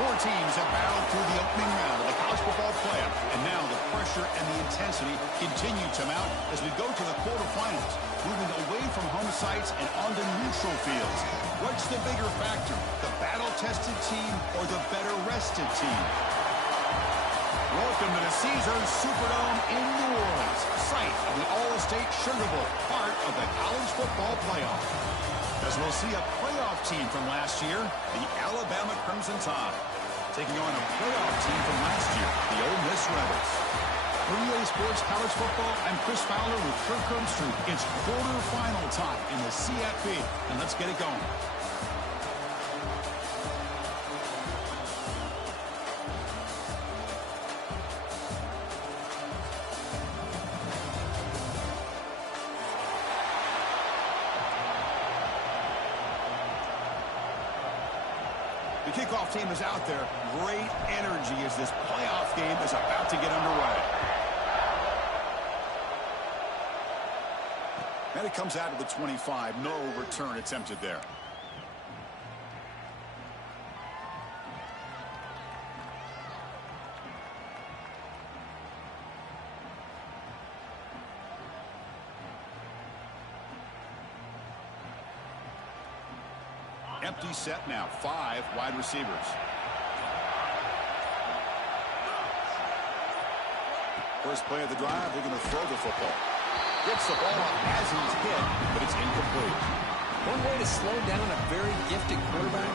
Four teams have battled through the opening round of the college football playoff, and now the pressure and the intensity continue to mount as we go to the quarterfinals, moving away from home sites and onto neutral fields. What's the bigger factor, the battle-tested team or the better-rested team? Welcome to the Caesars Superdome in New Orleans, site of the All-State Sugar Bowl, part of the college football playoff. As we'll see a playoff team from last year, the Alabama Crimson Tide, taking on a playoff team from last year, the Ole Miss Rebels. For EA Sports College Football, I'm Chris Fowler with Kirk Herbstreit. It's quarterfinal time in the CFP, and let's get it going. The kickoff team is out there. Great energy as this playoff game is about to get underway. And it comes out of the 25. No return attempted there. Empty set now. 5 wide receivers. First play of the drive, they're going to throw the football. Gets the ball up as he's hit, but it's incomplete. One way to slow down a very gifted quarterback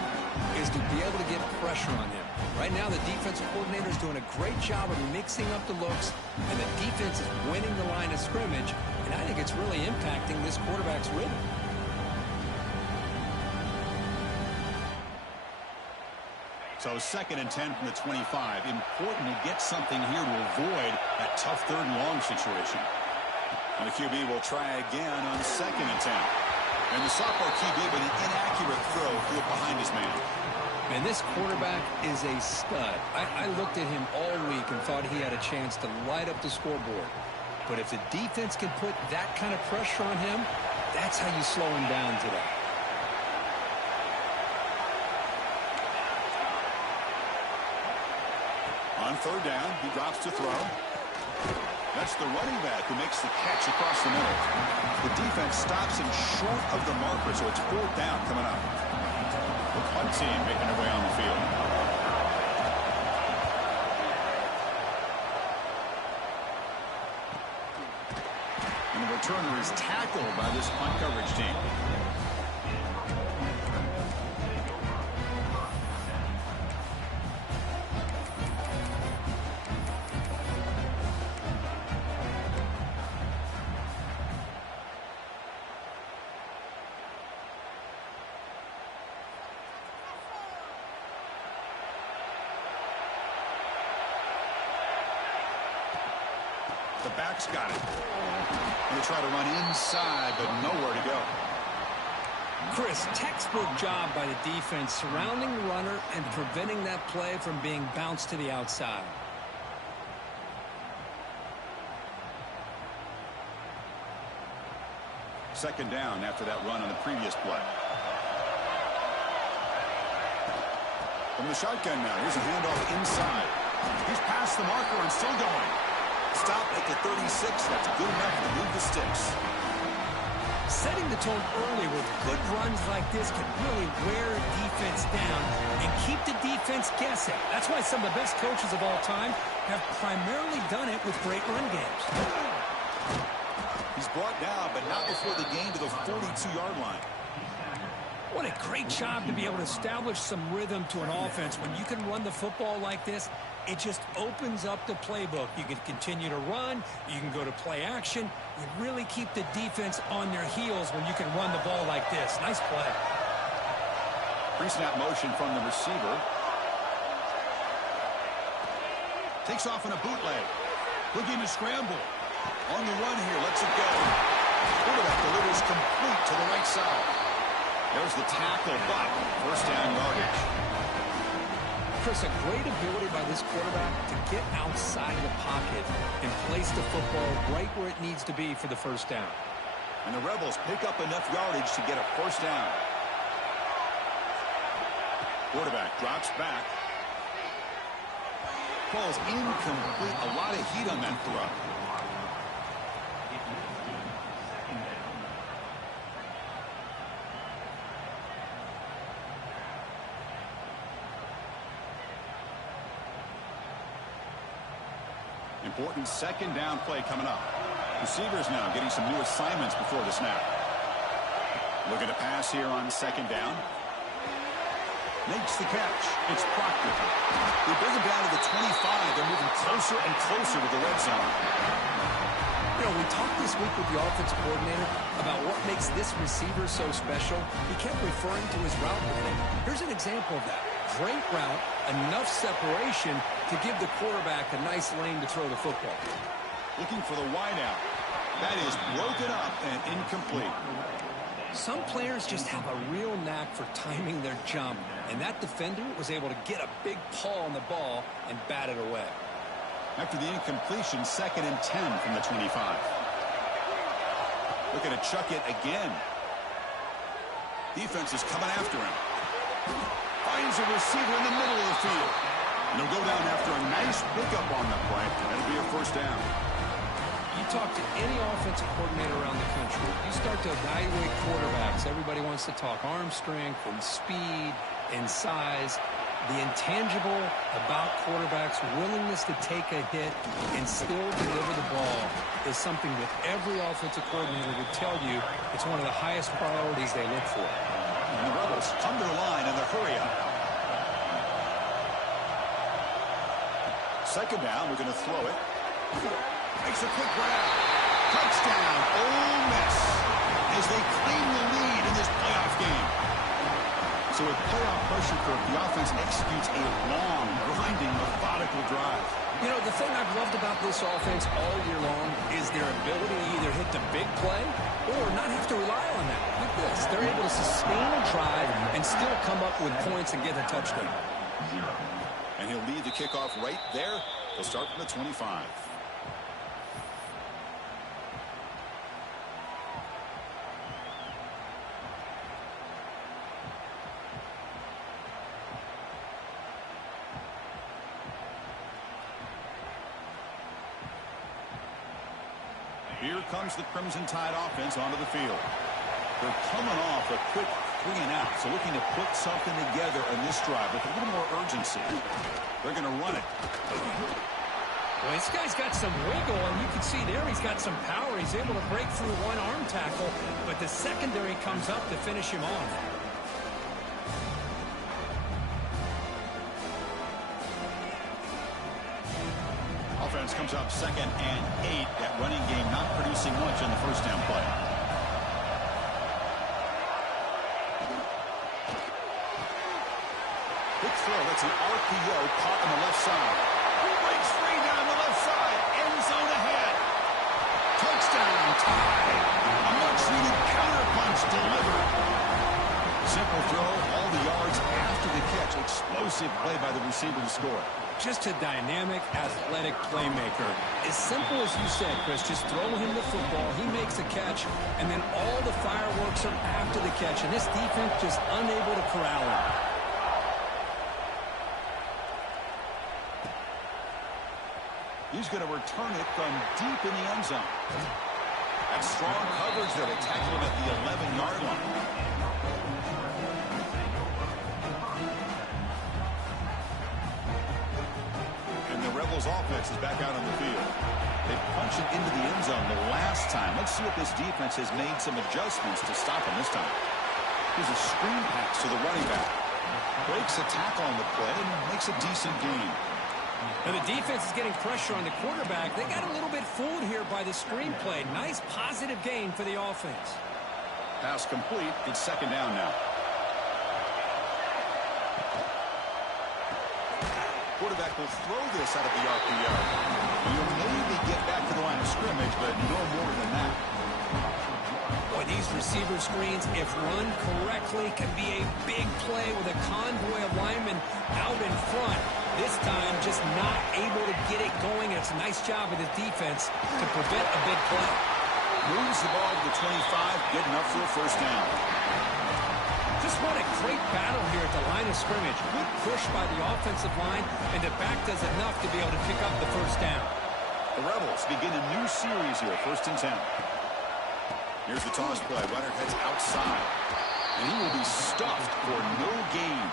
is to be able to get pressure on him. Right now, the defensive coordinator is doing a great job of mixing up the looks, and the defense is winning the line of scrimmage, and I think it's really impacting this quarterback's rhythm. So 2nd and 10 from the 25. Important to get something here to avoid that tough 3rd and long situation. And the QB will try again on 2nd and 10. And the sophomore QB with an inaccurate throw threw it behind his man. And this quarterback is a stud. I looked at him all week and thought he had a chance to light up the scoreboard. But if the defense can put that kind of pressure on him, that's how you slow him down today. On 3rd down, he drops to throw. That's the running back who makes the catch across the middle. The defense stops him short of the marker, so it's 4th down coming up. The punt team making their way on the field. And the returner is tackled by this punt coverage team. The back's got it. Going to try to run inside, but nowhere to go. Chris, textbook job by the defense surrounding the runner and preventing that play from being bounced to the outside. Second down after that run on the previous play. From the shotgun now, here's a handoff inside. He's past the marker and still going. Stop at the 36. That's good enough to move the sticks. Setting the tone early with good runs like this can really wear a defense down and keep the defense guessing. That's why some of the best coaches of all time have primarily done it with great run games. He's brought down, but not before the gain to the 42-yard line. What a great job to be able to establish some rhythm to an offense. When you can run the football like this, it just opens up the playbook. You can continue to run. You can go to play action. You really keep the defense on their heels when you can run the ball like this. Nice play. Pre-snap motion from the receiver. Takes off in a bootleg. Looking to scramble. On the run here, lets it go. Quarterback delivers complete to the right side. There's the tackle, but 1st down yardage. Chris, a great ability by this quarterback to get outside of the pocket and place the football right where it needs to be for the 1st down. And the Rebels pick up enough yardage to get a 1st down. Quarterback drops back. Falls incomplete. A lot of heat on that throw. Important second down play coming up. Receivers now getting some new assignments before the snap. Looking to pass here on second down. Makes the catch. It's Proctor. They bring him down to the 25. They're moving closer and closer to the red zone. You know, we talked this week with the offensive coordinator about what makes this receiver so special. He kept referring to his route running. Here's an example of that. Great route, enough separation to give the quarterback a nice lane to throw the football. Looking for the wideout. That is broken up and incomplete. Some players just have a real knack for timing their jump, and that defender was able to get a big paw on the ball and bat it away. After the incompletion, 2nd and 10 from the 25. Looking to chuck it again. Defense is coming after him. Finds a receiver in the middle of the field. And he'll go down after a nice pickup on the play. That'll be a first down. You talk to any offensive coordinator around the country, you start to evaluate quarterbacks. Everybody wants to talk arm strength and speed and size. The intangible about quarterbacks' willingness to take a hit and still deliver the ball is something that every offensive coordinator would tell you it's one of the highest priorities they look for. And the Rebels under line in the hurry up. Second down, we're going to throw it. Makes a quick grab. Touchdown, Ole Miss, as they claim the lead in this playoff game. So with playoff pressure curve, the offense executes a long, grinding, methodical drive. You know, the thing I've loved about this offense all year long is their ability to either hit the big play or not have to rely on that. Look at this. They're able to sustain a drive and still come up with points and get a touchdown. And he'll lead the kickoff right there. He'll start from the 25. Here comes the Crimson Tide offense onto the field. They're coming off a quick 3 and out, so looking to put something together in this drive with a little more urgency. They're going to run it. Well, this guy's got some wiggle, and you can see there he's got some power. He's able to break through one arm tackle, but the secondary comes up to finish him off. Offense comes up 2nd and 8. That running game not producing much on the first down play. Quick throw. That's an RPO caught on the left side. Breaks free down the left side. End zone ahead. Touchdown, Tide. A much-needed counterpunch delivered. Simple throw. All the yards after the catch. Explosive play by the receiver to score. Just a dynamic, athletic playmaker. As simple as you said, Chris, just throw him the football, he makes a catch, and then all the fireworks are after the catch, and this defense just unable to corral him. He's going to return it from deep in the end zone. That's strong coverage there. They tackle him at the 11-yard line. Rebels offense is back out on the field. They punched it into the end zone the last time. Let's see if this defense has made some adjustments to stop him this time. Here's a screen pass to the running back. Breaks a tackle on the play and makes a decent gain. And the defense is getting pressure on the quarterback. They got a little bit fooled here by the screen play. Nice positive gain for the offense. Pass complete. It's second down now. Quarterback will throw this out of the RPO. He'll maybe get back to the line of scrimmage, but no more than that. Boy, these receiver screens, if run correctly, can be a big play with a convoy of linemen out in front. This time, just not able to get it going. It's a nice job of the defense to prevent a big play. Moves the ball to the 25, good enough for a first down. Just what a great battle here at the line of scrimmage. Good push by the offensive line, and the back does enough to be able to pick up the first down. The Rebels begin a new series here, 1st and 10. Here's the toss play. Runner heads outside, and he will be stuffed for no gain.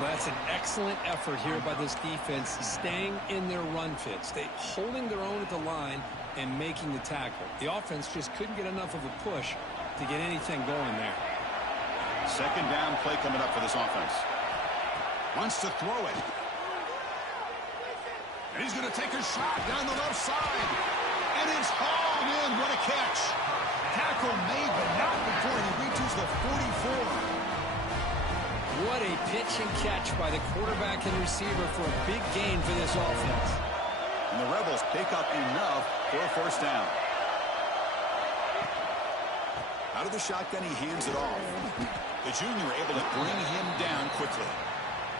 Well, that's an excellent effort here by this defense, staying in their run fits. They holding their own at the line and making the tackle. The offense just couldn't get enough of a push to get anything going there. 2nd down play coming up for this offense. Wants to throw it. And he's going to take a shot down the left side. And it's hauled in. What a catch. Tackle made, but not before he reaches the 44. What a pitch and catch by the quarterback and receiver for a big gain for this offense. And the Rebels pick up enough for a 1st down. Out of the shotgun, he hands it off. The junior able to bring him down quickly.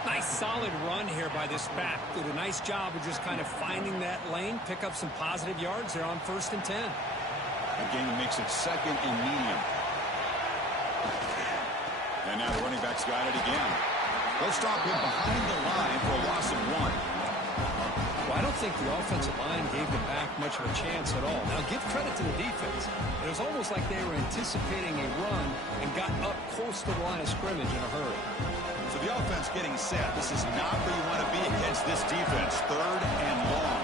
Nice solid run here by this back. Did a nice job of just kind of finding that lane, pick up some positive yards there on 1st and 10. Again, he makes it 2nd and medium. And now the running back's got it again. They'll stop him behind the line for a loss of 1. Well, I don't think the offensive line gave them back much of a chance at all. Now, give credit to the defense. It was almost like they were anticipating a run and got up close to the line of scrimmage in a hurry. So the offense getting set. This is not where you want to be against this defense. 3rd and long.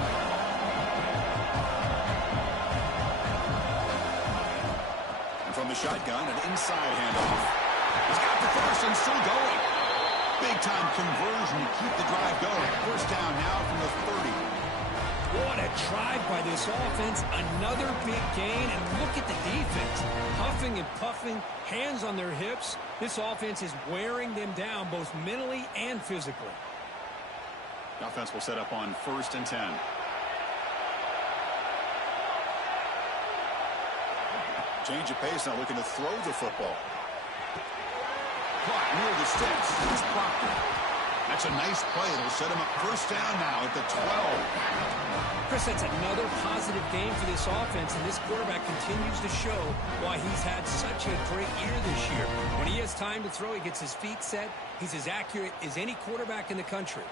And from the shotgun, an inside handoff. He's got the first and still going. Big-time conversion to keep the drive going. 1st down now from the 30. What a drive by this offense. Another big gain, and look at the defense. Huffing and puffing, hands on their hips. This offense is wearing them down both mentally and physically. The offense will set up on 1st and 10. Change of pace, now looking to throw the football. Caught near the sticks. Here's Proctor. That's a nice play. It'll set him up 1st down now at the 12. Chris, that's another positive game for this offense, and this quarterback continues to show why he's had such a great year this year. When he has time to throw, he gets his feet set. He's as accurate as any quarterback in the country.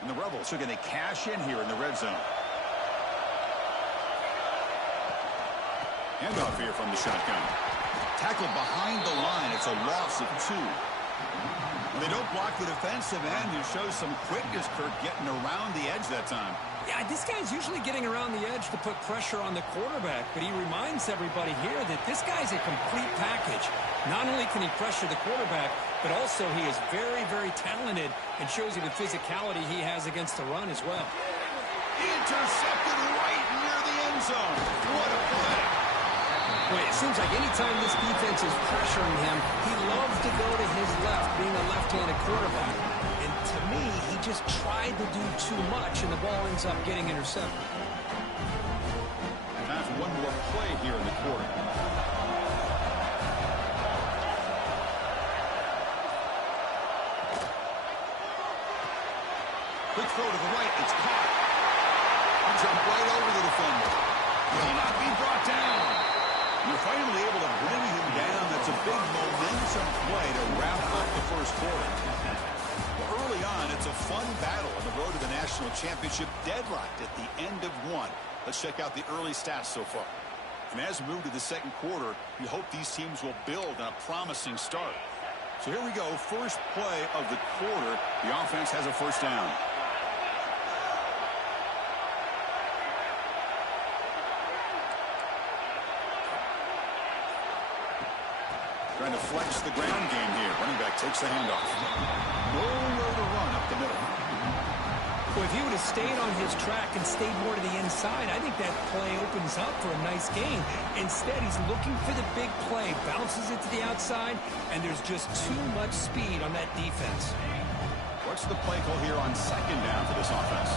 And the Rebels are going to cash in here in the red zone. Handoff here from the shotgun. Tackled behind the line. It's a loss of 2. They don't block the defensive end, who shows some quickness, Kirk, getting around the edge that time. Yeah, this guy's usually getting around the edge to put pressure on the quarterback, but he reminds everybody here that this guy's a complete package. Not only can he pressure the quarterback, but also he is very, very talented and shows you the physicality he has against the run as well. Intercepted right near the end zone. What a play. Well, it seems like anytime this defense is pressuring him, he loves to go to his left, being a left-handed quarterback. And to me, he just tried to do too much, and the ball ends up getting intercepted. Time for one more play here in the quarter. Quick throw to the right. It's caught. He jumped right over the defender. Will not be brought down. You're finally able to bring him down. That's a big momentum play to wrap up the 1st quarter. Well, early on, it's a fun battle on the road to the national championship, deadlocked at the end of 1. Let's check out the early stats so far. And as we move to the 2nd quarter, we hope these teams will build on a promising start. So here we go, 1st play of the quarter. The offense has a 1st down. Trying to flex the ground game here. Running back takes the handoff. Nowhere to run up the middle. Well, if he would have stayed on his track and stayed more to the inside, I think that play opens up for a nice gain. Instead, he's looking for the big play, bounces it to the outside, and there's just too much speed on that defense. What's the play call here on 2nd down for this offense?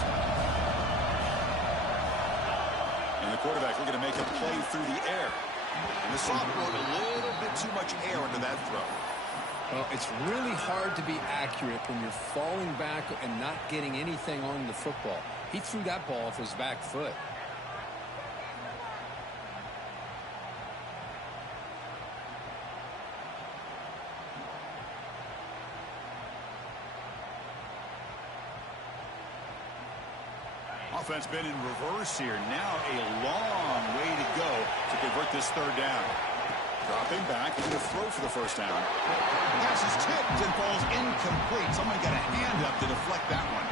And the quarterback looking to make a play through the air. And the sophomore a little bit too much air into that throw. Well, it's really hard to be accurate when you're falling back and not getting anything on the football. He threw that ball off his back foot. Offense been in reverse here. Now a long way to go to convert this third down. Dropping back, looking to throw for the first down. Pass is tipped and falls incomplete. Someone got a hand up to deflect that one.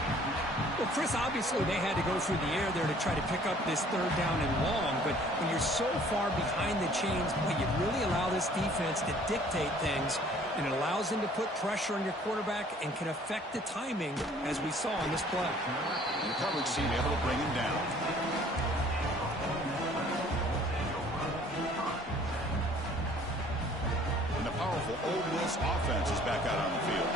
Well, Chris, obviously they had to go through the air there to try to pick up this third down and long, but when you're so far behind the chains, boy, you really allow this defense to dictate things, and it allows them to put pressure on your quarterback and can affect the timing, as we saw on this play. And the coverage team able to bring him down. And the powerful Ole Miss offense is back out on the field.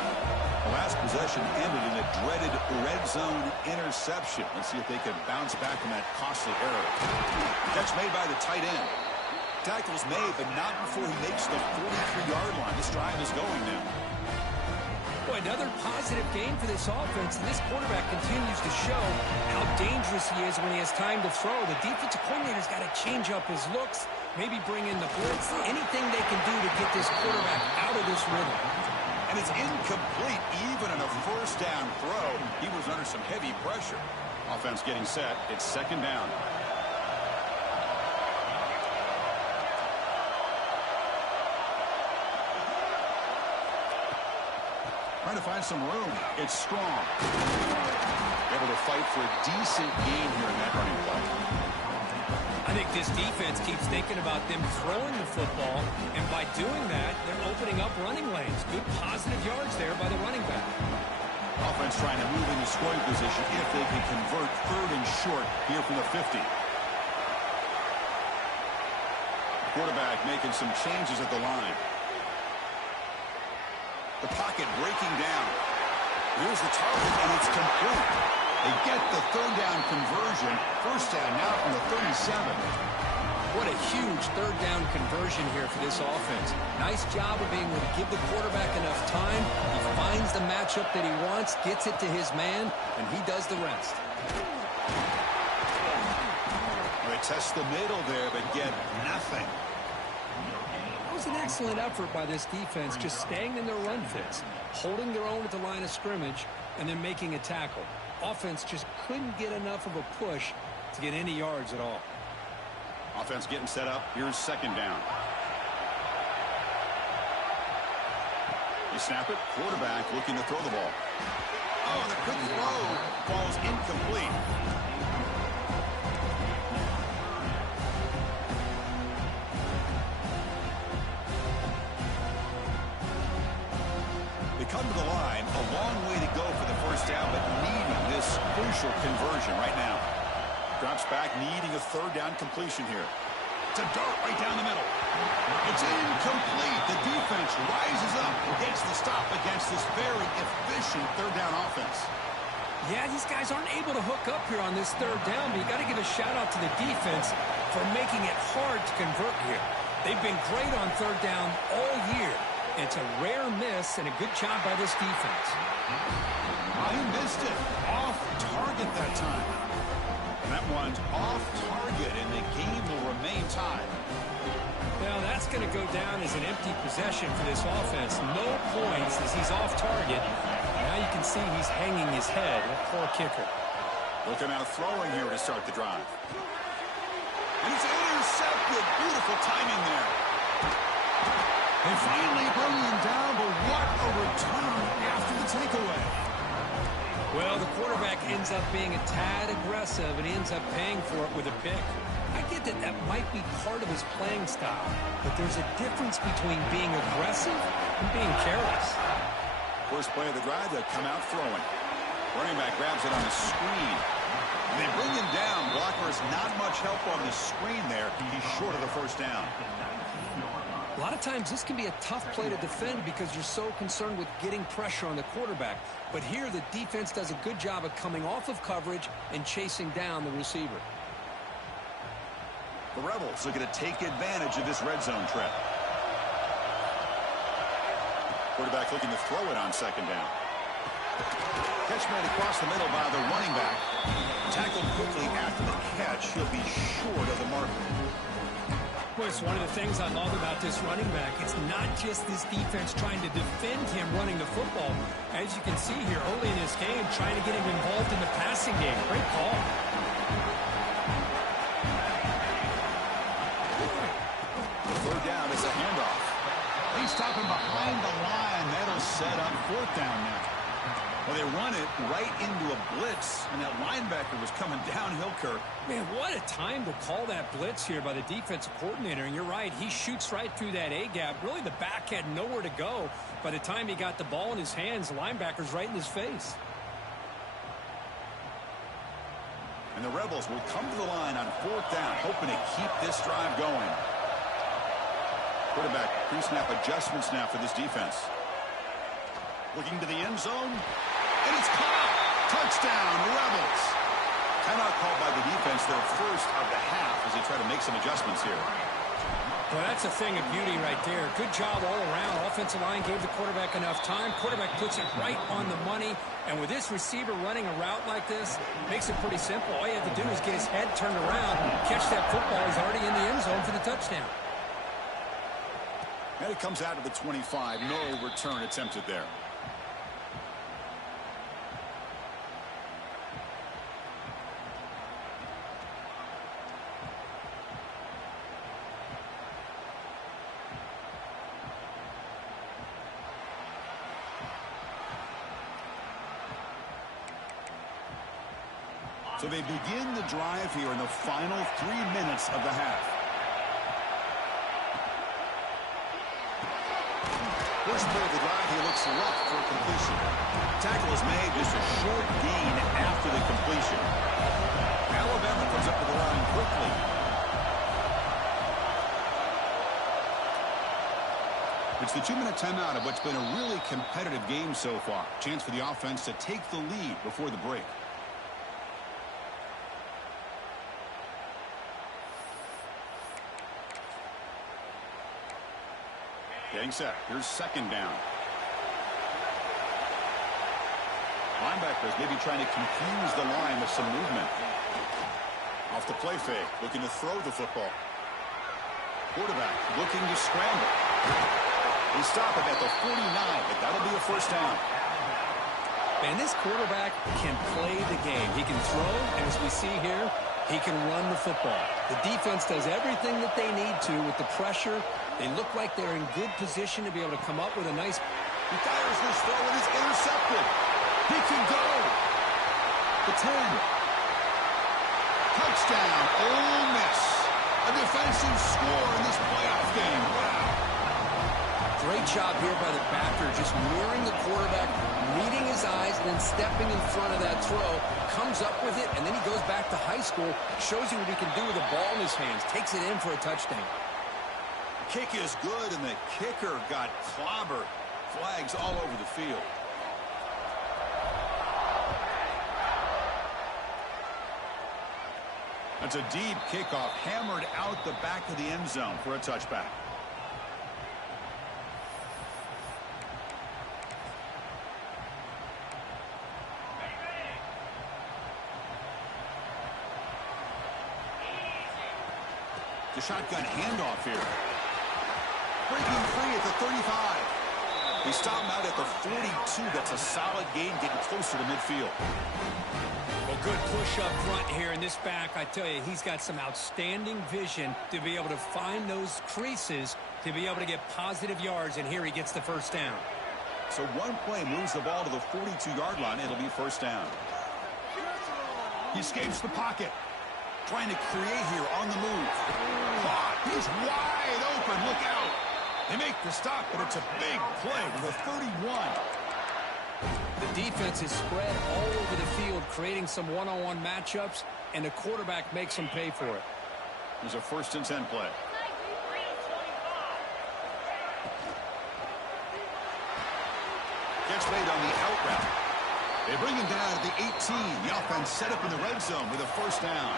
The last possession ended in a dreaded red zone interception. Let's see if they can bounce back from that costly error. Catch made by the tight end. Tackle's made, but not before he makes the 43-yard line. This drive is going now. Boy, another positive game for this offense, and this quarterback continues to show how dangerous he is when he has time to throw. The defensive coordinator's got to change up his looks, maybe bring in the blitz, anything they can do to get this quarterback out of this rhythm. And it's incomplete even on a first down throw. He was under some heavy pressure. Offense getting set. It's second down. Trying to find some room. It's Strong. Able to fight for a decent gain here in that running play. I think this defense keeps thinking about them throwing the football, and by doing that, they're opening up running lanes. Good positive yards there by the running back. Offense trying to move into scoring position if they can convert third and short here from the 50. Quarterback making some changes at the line. The pocket breaking down. Here's the target, and it's complete. They get the third down conversion. First down now from the 37. What a huge third down conversion here for this offense. Nice job of being able to give the quarterback enough time. He finds the matchup that he wants, gets it to his man, and he does the rest. They test the middle there, but get nothing. That was an excellent effort by this defense, just staying in their run fits, holding their own at the line of scrimmage, and then making a tackle. Offense just couldn't get enough of a push to get any yards at all. Offense getting set up. Here's second down. You snap it. Quarterback looking to throw the ball. Oh, the quick throw falls incomplete. They come to the line. A long way to go for the first down, but needing this crucial conversion right now. Drops back, needing a third down completion here. It's a dart right down the middle. It's incomplete. The defense rises up, gets the stop against this very efficient third down offense. Yeah, these guys aren't able to hook up here on this third down, but you got to give a shout out to the defense for making it hard to convert here. They've been great on third down all year. It's a rare miss and a good job by this defense. He missed it. Off target that time. And that one's off target, and the game will remain tied. Well, that's going to go down as an empty possession for this offense. No points as he's off target. Now you can see he's hanging his head. A poor kicker. Looking out throwing here to start the drive. And it's intercepted. Beautiful timing there. They finally bring him down, but what a return after the takeaway. Well, the quarterback ends up being a tad aggressive, and he ends up paying for it with a pick. I get that that might be part of his playing style, but there's a difference between being aggressive and being careless. First play of the drive, they come out throwing. Running back grabs it on the screen. They bring him down. Blocker's not much help on the screen there. He's short of the first down. A lot of times this can be a tough play to defend because you're so concerned with getting pressure on the quarterback. But here the defense does a good job of coming off of coverage and chasing down the receiver. The Rebels are going to take advantage of this red zone trap. Quarterback looking to throw it on second down. Catch made across the middle by the running back. Tackled quickly after the catch. He'll be short of the marker. Boy, it's one of the things I love about this running back. It's not just this defense trying to defend him running the football. As you can see here early in this game, trying to get him involved in the passing game. Great call. down now. Well, they run it right into a blitz, and that linebacker was coming downhill, Kirk. Man, what a time to call that blitz here by the defensive coordinator. And you're right, he shoots right through that A-gap. Really, the back had nowhere to go. By the time he got the ball in his hands, the linebacker's right in his face. And the Rebels will come to the line on 4th down, hoping to keep this drive going. Quarterback pre-snap adjustments now for this defense. Looking to the end zone, and it's caught. Touchdown, Rebels. Timeout called by the defense, their first of the half, as they try to make some adjustments here. Well, that's a thing of beauty right there. Good job all around. Offensive line gave the quarterback enough time. Quarterback puts it right on the money. And with this receiver running a route like this, makes it pretty simple. All you have to do is get his head turned around, catch that football. He's already in the end zone for the touchdown. And it comes out of the 25. No return attempted there. So they begin the drive here in the final 3 minutes of the half. First play of the drive, he looks left for a completion. Tackle is made, just a short gain after the completion. Alabama comes up to the line quickly. It's the 2-minute timeout of what's been a really competitive game so far. Chance for the offense to take the lead before the break. Getting set. Here's 2nd down. Linebackers maybe trying to confuse the line with some movement. Off the play fake, looking to throw the football. Quarterback looking to scramble. They stop it at the 49, but that'll be a 1st down. And this quarterback can play the game. He can throw, and as we see here, he can run the football. The defense does everything that they need to with the pressure. They look like they're in good position to be able to come up with a nice... He fires this throw, and it's intercepted. He can go. The 10. Touchdown, Ole Miss. A defensive score in this playoff game. Wow. Great job here by the backer, just mirroring the quarterback, reading his eyes, and then stepping in front of that throw. Comes up with it, and then he goes back to high school, shows you what he can do with the ball in his hands, takes it in for a touchdown. Kick is good, and the kicker got clobbered. Flags all over the field. That's a deep kickoff, hammered out the back of the end zone for a touchback. The shotgun handoff here. Breaking free at the 35. They stop him out at the 42. That's a solid gain, getting closer to midfield. Well, good push up front here in this back. I tell you, he's got some outstanding vision to be able to find those creases to be able to get positive yards, and here he gets the 1st down. So one play moves the ball to the 42-yard line. It'll be 1st down. He escapes the pocket. Trying to create here on the move. He's wide open. Look out. They make the stop, but it's a big play to the 31. The defense is spread all over the field, creating some one-on-one matchups, and the quarterback makes them pay for it. There's a 1st and 10 play. Gets made on the out route. They bring him down at the 18. The offense set up in the red zone with a 1st down.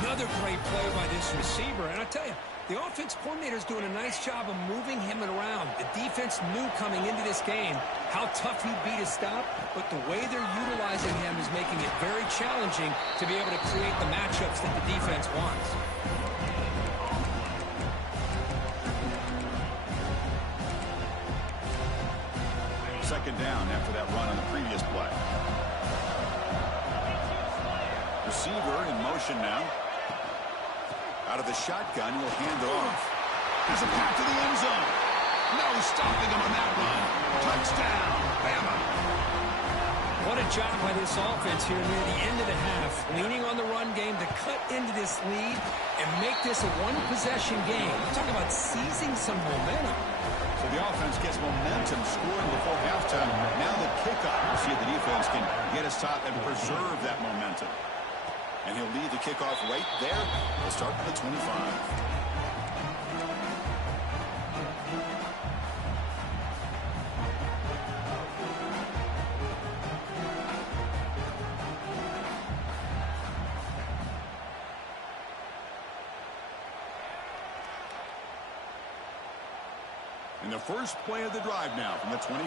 Another great play by this receiver. And I tell you, the offense coordinator is doing a nice job of moving him around. The defense knew coming into this game how tough he'd be to stop, but the way they're utilizing him is making it very challenging to be able to create the matchups that the defense wants. Second down after that run on the previous play. Receiver in motion now. Out of the shotgun, he'll hand it off. Has a pass to the end zone. No stopping him on that run. Touchdown, Bama. What a job by this offense here near the end of the half, leaning on the run game to cut into this lead and make this a one-possession game. Talk about seizing some momentum. So the offense gets momentum, scoring before halftime. Now the kickoff. We'll see if the defense can get a stop and preserve that momentum. And he'll lead the kickoff right there. We'll start with the 25. And the first play of the drive now from the 25.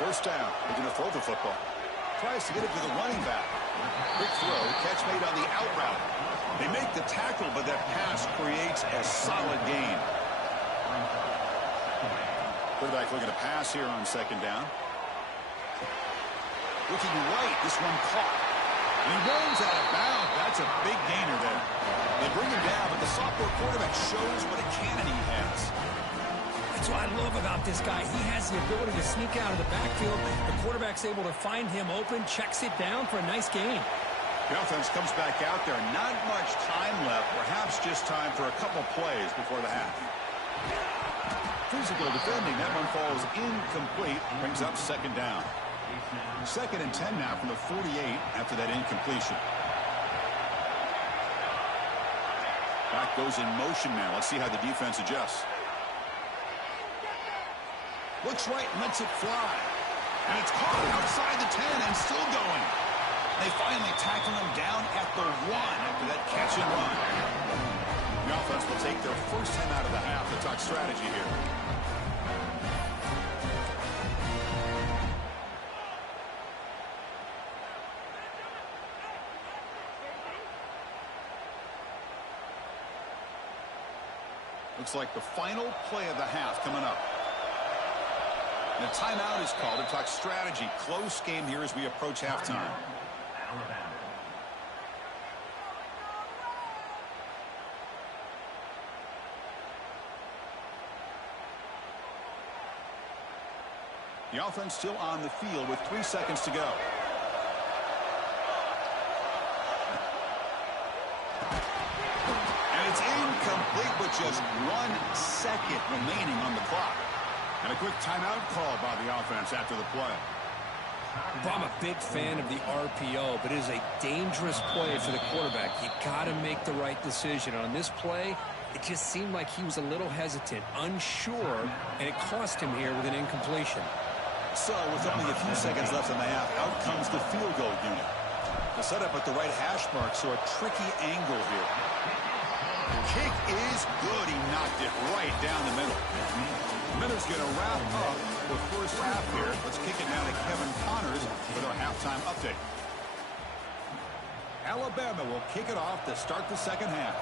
First down. They're going to throw the football. Tries to get it to the running back. Quick throw. Catch made on the out route. They make the tackle, but that pass creates a solid gain. Quarterback looking to pass here on second down. Looking right. This one caught. And he runs out of bounds. That's a big gainer there. They bring him down, but the sophomore quarterback shows what a cannon he has. That's what I love about this guy. He has the ability to sneak out of the backfield. The quarterback's able to find him open, checks it down for a nice gain. The offense comes back out there. Not much time left. Perhaps just time for a couple plays before the half. Physical defending. That one falls incomplete. Brings up second down. 2nd and 10 now from the 48 after that incompletion. Back goes in motion now. Let's see how the defense adjusts. Looks right and lets it fly. And it's caught outside the 10 and still going. They finally tackle him down at the 1 after that catch and run. The offense will take their first 10 out of the half to talk strategy here. Looks like the final play of the half coming up. And a timeout is called to talk strategy. Close game here as we approach halftime. The offense still on the field with 3 seconds to go. And it's incomplete with just 1 second remaining on the clock. And a quick timeout call by the offense after the play. I'm a big fan of the RPO, but it is a dangerous play for the quarterback. You got to make the right decision. On this play, it just seemed like he was a little hesitant, unsure, and it cost him here with an incompletion. So, with only a few seconds left in the half, out comes the field goal unit. The setup at the right hash mark, so a tricky angle here. The kick is good. He knocked it right down the middle. Miller's going to wrap up the first half here. Let's kick it now to Kevin Connors with our halftime update. Alabama will kick it off to start the second half.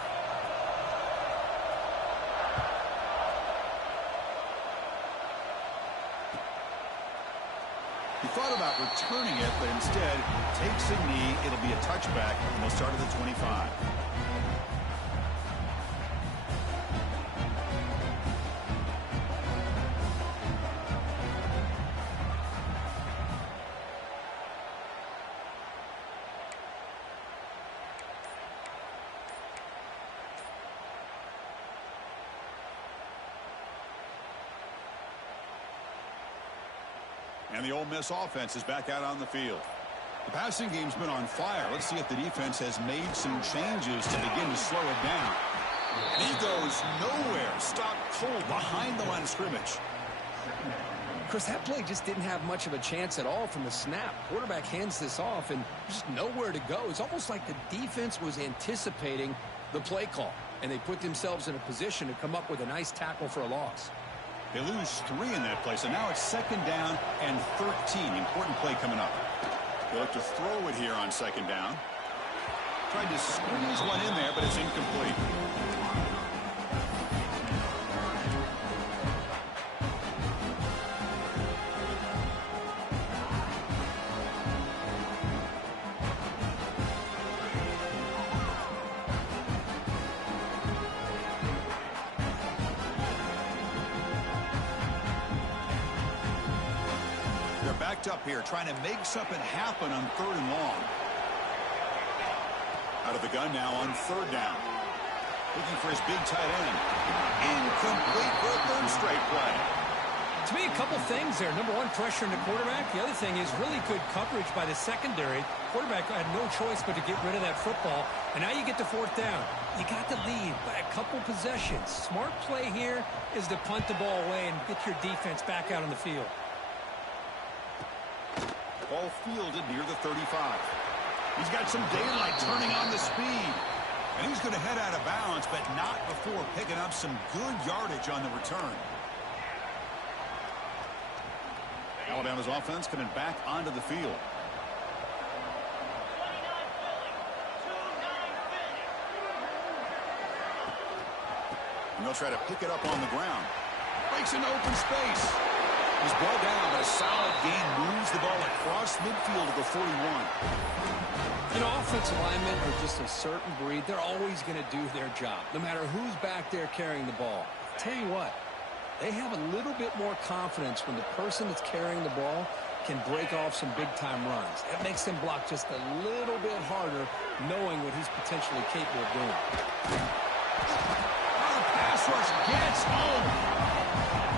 He thought about returning it, but instead takes a knee. It'll be a touchback, and they'll start at the 25. And the Ole Miss offense is back out on the field. The passing game's been on fire. Let's see if the defense has made some changes to begin to slow it down. And he goes nowhere. Stopped cold behind the line of scrimmage. Chris, that play just didn't have much of a chance at all from the snap. Quarterback hands this off and just nowhere to go. It's almost like the defense was anticipating the play call, and they put themselves in a position to come up with a nice tackle for a loss. They lose 3 in that play, so now it's 2nd down and 13. Important play coming up. They'll have to throw it here on 2nd down. Tried to squeeze one in there, but it's incomplete. picked up here, trying to make something happen on 3rd and long. Out of the gun now on 3rd down. Looking for his big tight end. Incomplete for a 3rd straight play. To me, a couple things there. Number one, pressure in the quarterback. The other thing is really good coverage by the secondary. Quarterback had no choice but to get rid of that football. And now you get to 4th down. You got the lead by a couple possessions. Smart play here is to punt the ball away and get your defense back out on the field. Ball fielded near the 35. He's got some daylight turning on the speed. And he's going to head out of bounds, but not before picking up some good yardage on the return. Alabama's offense coming back onto the field. And they'll try to pick it up on the ground. Breaks into open space. He's brought down, but a solid gain moves the ball across midfield to the 41. You know, offensive linemen are just a certain breed. They're always going to do their job, no matter who's back there carrying the ball. I'll tell you what, they have a little bit more confidence when the person that's carrying the ball can break off some big-time runs. It makes them block just a little bit harder, knowing what he's potentially capable of doing. Oh, the pass rush gets home.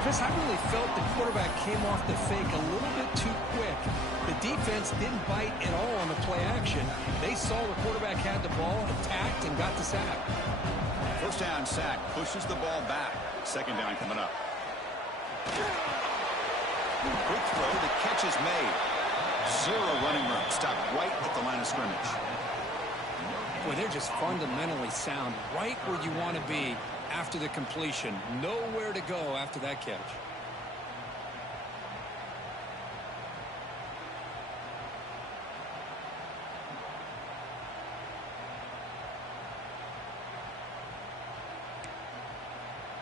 Chris, I really felt the quarterback came off the fake a little bit too quick. The defense didn't bite at all on the play action. They saw the quarterback had the ball, attacked, and got the sack. 1st down sack, pushes the ball back. 2nd down coming up. Quick throw, the catch is made. 0 running room, stopped right at the line of scrimmage. Boy, they're just fundamentally sound, right where you want to be after the completion. Nowhere to go after that catch.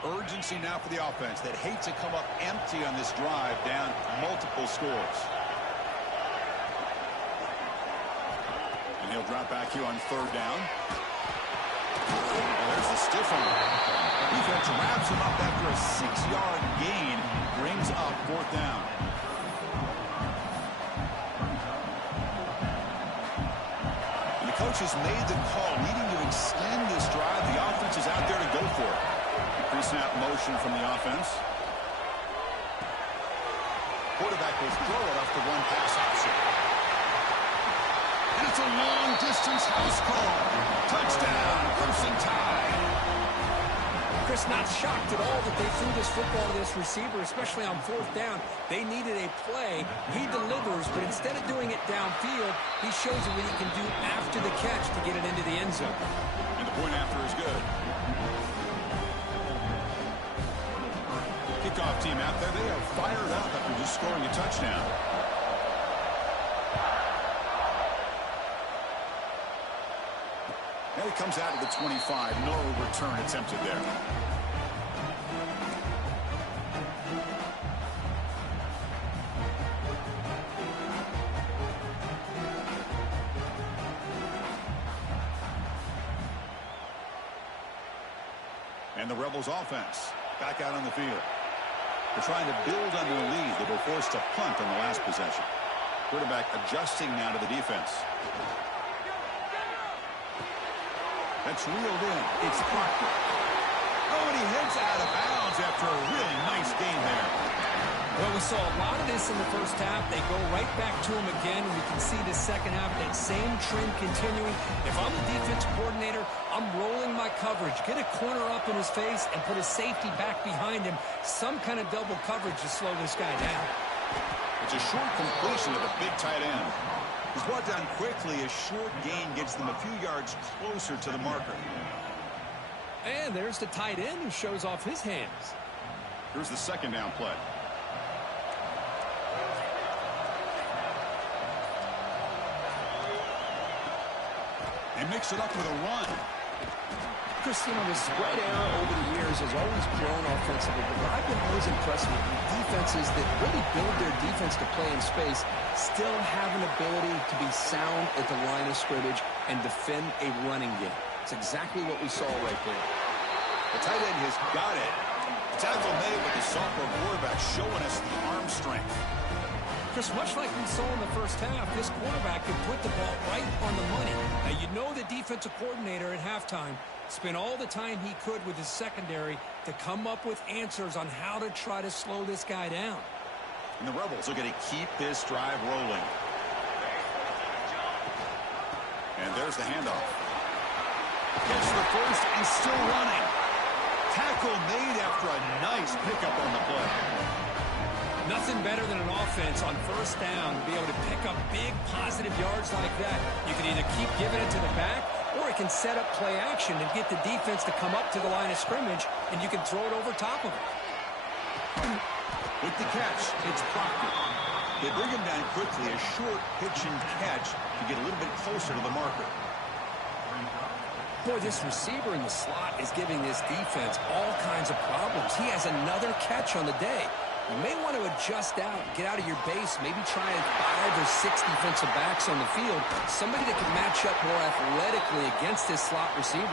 Urgency now for the offense that hates to come up empty on this drive, down multiple scores. And he'll drop back here on 3rd down. And there's the stiff arm. Defense wraps him up after a 6-yard gain. Brings up 4th down. And the coach has made the call, needing to extend this drive. The offense is out there to go for it. Pre-snap motion from the offense. Quarterback will throw it off the one pass option. And it's a long-distance house call. Touchdown, Crimson Tide. Chris, not shocked at all that they threw this football to this receiver, especially on 4th down. They needed a play. He delivers, but instead of doing it downfield, he shows you what he can do after the catch to get it into the end zone. And the point after is good. Kickoff team out there, they are fired up after just scoring a touchdown. And it comes out of the 25. No return attempted there. And the Rebels offense back out on the field. They're trying to build on their lead. They were forced to punt on the last possession. Quarterback adjusting now to the defense. That's reeled in. It's Proctor. Oh, and he heads out of bounds after a really nice gain there. Well, we saw a lot of this in the first half. They go right back to him again. We can see the second half, that same trend continuing. If I'm the defense coordinator, I'm rolling my coverage. Get a corner up in his face and put a safety back behind him. Some kind of double coverage to slow this guy down. It's a short completion of the big tight end. He's brought down quickly. A short gain gets them a few yards closer to the marker. And there's the tight end who shows off his hands. Here's the 2nd down play. And mix it up with a run. Chris, you know, the spread error over the years has always grown offensively, but I've been always impressed with defenses that really build their defense to play in space, still have an ability to be sound at the line of scrimmage and defend a running game. It's exactly what we saw right there. The tight end has got it. Tackle made with the sophomore quarterback showing us the arm strength. Just much like we saw in the first half, this quarterback can put the ball right on the money. Now, you know the defensive coordinator at halftime spent all the time he could with his secondary to come up with answers on how to try to slow this guy down. And the Rebels are going to keep this drive rolling. And there's the handoff. Gets the first and still running. Tackle made after a nice pickup on the play. Nothing better than an offense on first down to be able to pick up big positive yards like that. You can either keep giving it to the back, or it can set up play action and get the defense to come up to the line of scrimmage, and you can throw it over top of it. With the catch, it's Proctor. They bring him down quickly, a short pitch and catch to get a little bit closer to the marker. Boy, this receiver in the slot is giving this defense all kinds of problems. He has another catch on the day. You may want to adjust out, get out of your base, maybe try 5 or 6 defensive backs on the field, somebody that can match up more athletically against this slot receiver.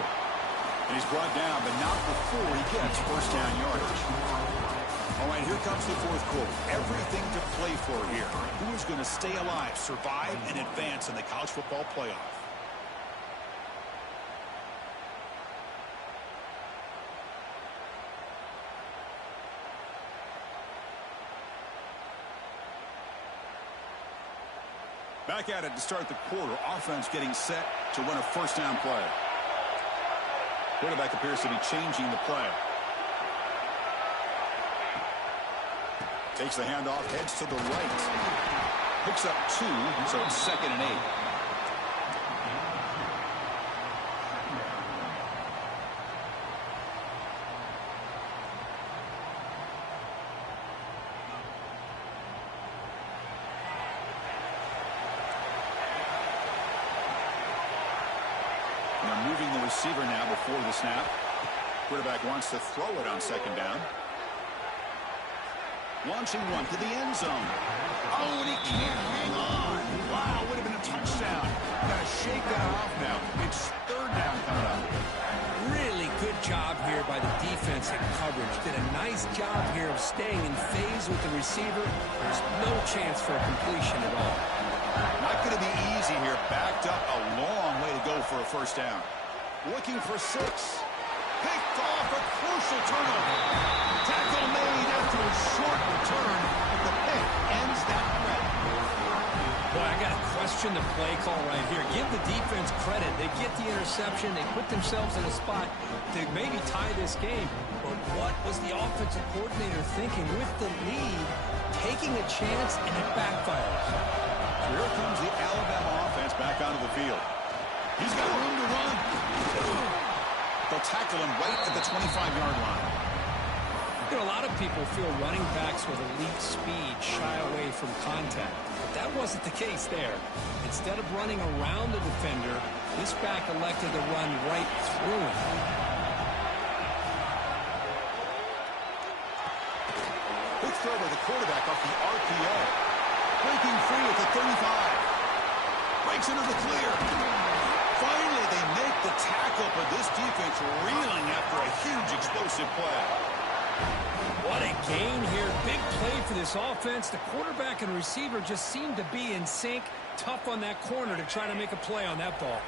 And he's brought down, but not before he gets first down yardage. All right, here comes the fourth quarter. Everything to play for here. Who is going to stay alive, survive, and advance in the college football playoff? Back at it to start the quarter. Offense getting set to run a first down play. Quarterback appears to be changing the play. Takes the handoff, heads to the right. Picks up 2, so it's 2nd and 8. They're moving the receiver now before the snap. Quarterback wants to throw it on 2nd down. Launching one to the end zone. Oh, and he can't hang on. Wow, would have been a touchdown. Got to shake that off now. It's 3rd down coming up. Really good job here by the defense in coverage. Did a nice job here of staying in phase with the receiver. There's no chance for a completion at all. Not going to be easy here. Backed up a long way to go for a first down. Looking for 6. Picked off, a crucial turnover. Tackle made after a short return, but the pick ends that threat. Boy, I got to question the play call right here. Give the defense credit. They get the interception. They put themselves in a spot to maybe tie this game. But what was the offensive coordinator thinking with the lead, taking a chance, and it backfires? So here comes the Alabama offense back onto the field. He's got room to run. They'll tackle him right at the 25-yard line. You know, a lot of people feel running backs with elite speed shy away from contact. But that wasn't the case there. Instead of running around the defender, this back elected to run right through him. Quick throw by the quarterback off the RPO. Breaking free at the 35. Breaks into the clear. Finally, they make the tackle, but this defense reeling after a huge explosive play. What a gain here. Big play for this offense. The quarterback and receiver just seem to be in sync. Tough on that corner to try to make a play on that ball.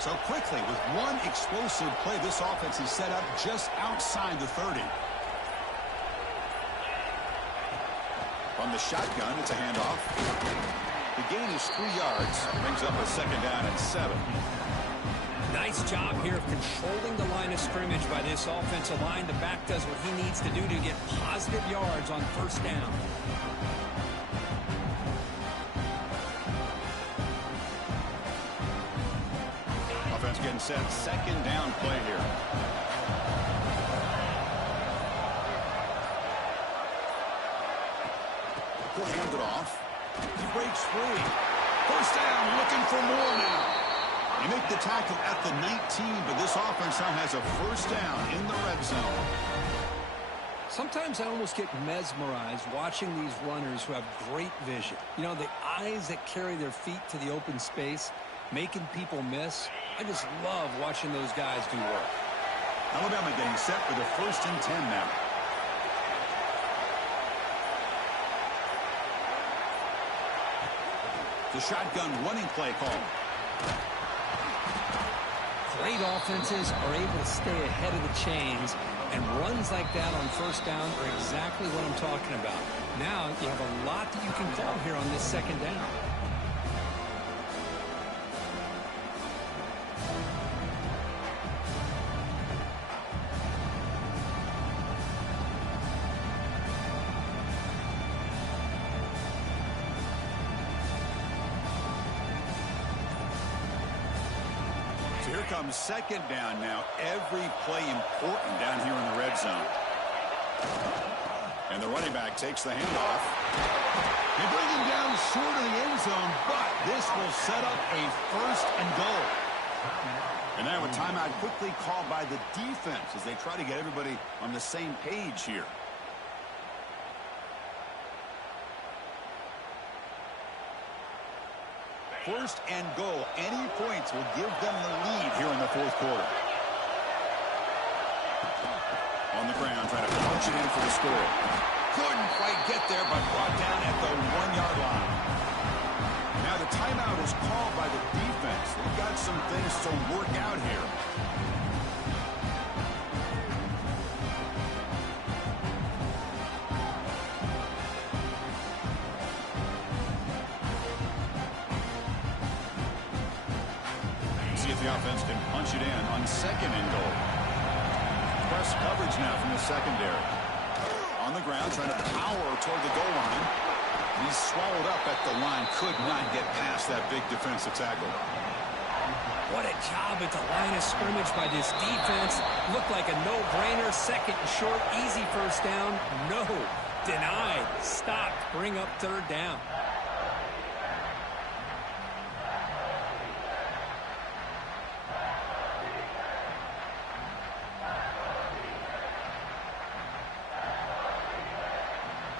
So quickly, with one explosive play, this offense is set up just outside the 30. From the shotgun, it's a handoff. The gain is 3 yards. Brings up a 2nd down and 7. Nice job here of controlling the line of scrimmage by this offensive line. The back does what he needs to do to get positive yards on first down. Offense getting set. 2nd down play here. He'll hand it off. He breaks free. First down, looking for more now. You make the tackle at the 19, but this offense now has a first down in the red zone. Sometimes I almost get mesmerized watching these runners who have great vision. You know, the eyes that carry their feet to the open space, making people miss. I just love watching those guys do work. Alabama getting set for the 1st and 10 now. The shotgun running play call. Great offenses are able to stay ahead of the chains, and runs like that on first down are exactly what I'm talking about. Now you have a lot that you can call here on this second down. Here comes second down now. Every play important down here in the red zone. And the running back takes the handoff. They bring him down short of the end zone, but this will set up a first and goal. And now a timeout quickly called by the defense as they try to get everybody on the same page here. First and goal. Any points will give them the lead here in the fourth quarter. On the ground, trying to punch it in for the score. Couldn't quite get there, but brought down at the 1-yard line. Now the timeout is called by the defense. They've got some things to work out here. The offense can punch it in on second and goal. Press coverage now from the secondary. On the ground, trying to power toward the goal line. He's swallowed up at the line. Could not get past that big defensive tackle. What a job at the line of scrimmage by this defense. Looked like a no-brainer. Second and short, easy first down. No. Denied. Stopped. Bring up third down.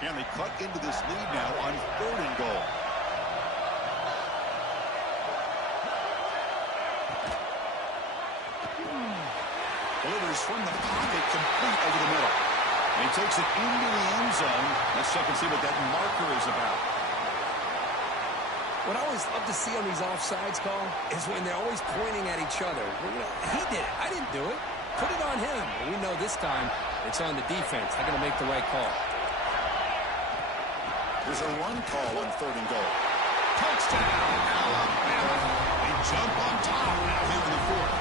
And they cut into this lead now on third and goal. Delivers from the pocket, complete over the middle. And he takes it into the end zone. Let's check and see what that marker is about. What I always love to see on these offsides call is when they're always pointing at each other. Well, you know, he did it. I didn't do it. Put it on him. But we know this time it's on the defense. They're going to make the right call. There's a run call on third and goal. Touchdown, Alabama. They jump on top now here in the fourth.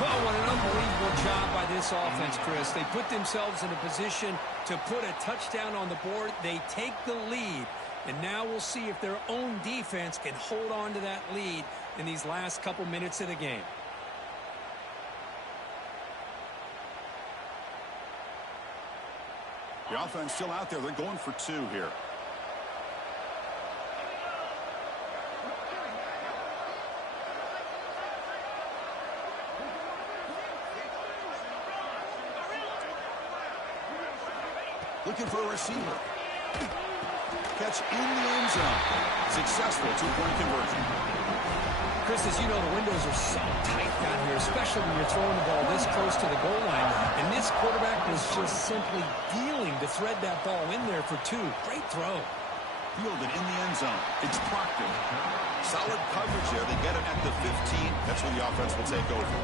Well, what an unbelievable job by this offense, Chris. They put themselves in a position to put a touchdown on the board. They take the lead. And now we'll see if their own defense can hold on to that lead in these last couple minutes of the game. The offense still out there. They're going for two here. Looking for a receiver. Catch in the end zone. Successful two-point conversion. Chris, as you know, the windows are so tight down here, especially when you're throwing the ball this close to the goal line. And this quarterback was just simply dealing to thread that ball in there for two. Great throw. Fielded in the end zone. It's Proctor. Solid coverage there. They get it at the 15. That's where the offense will take over.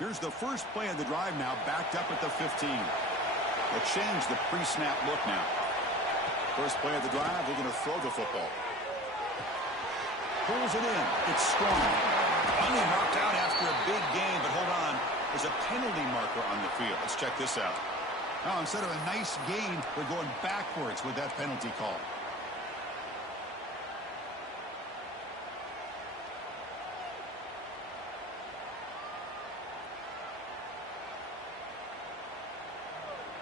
Here's the first play of the drive now, backed up at the 15. They'll change the pre-snap look now. First play of the drive, they're going to throw the football. Pulls it in. It's strong. Finally knocked out after a big gain, but hold on. There's a penalty marker on the field. Let's check this out. Now, instead of a nice gain, they're going backwards with that penalty call.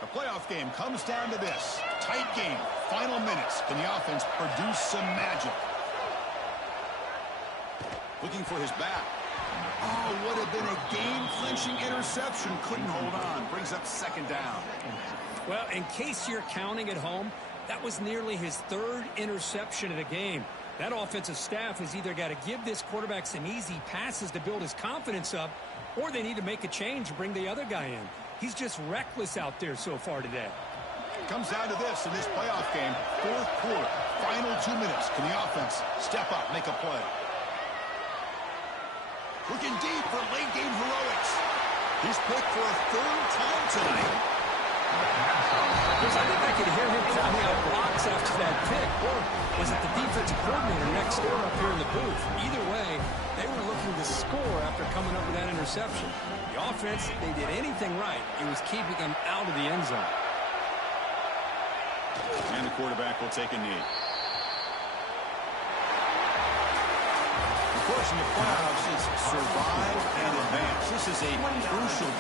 The playoff game comes down to this. Tight game. Final minutes. Can the offense produce some magic? Looking for his back. Oh, would have been a game-clinching interception. Couldn't hold on. Brings up second down. Well, in case you're counting at home, that was nearly his third interception of the game. That offensive staff has either got to give this quarterback some easy passes to build his confidence up, or they need to make a change and bring the other guy in. He's just reckless out there so far today. Comes down to this in this playoff game. Fourth quarter, final 2 minutes. Can the offense step up, make a play? Looking deep for late game heroics. He's picked for a third time tonight. Because I think I could hear him calling out blocks after that pick. Or was it the defensive coordinator next door up here in the booth? Either way, they were looking to score after coming up with that interception. The offense, they did anything right. It was keeping them out of the end zone. And the quarterback will take a knee. Of course, in the playoffs, it's survive and advance. This is a crucial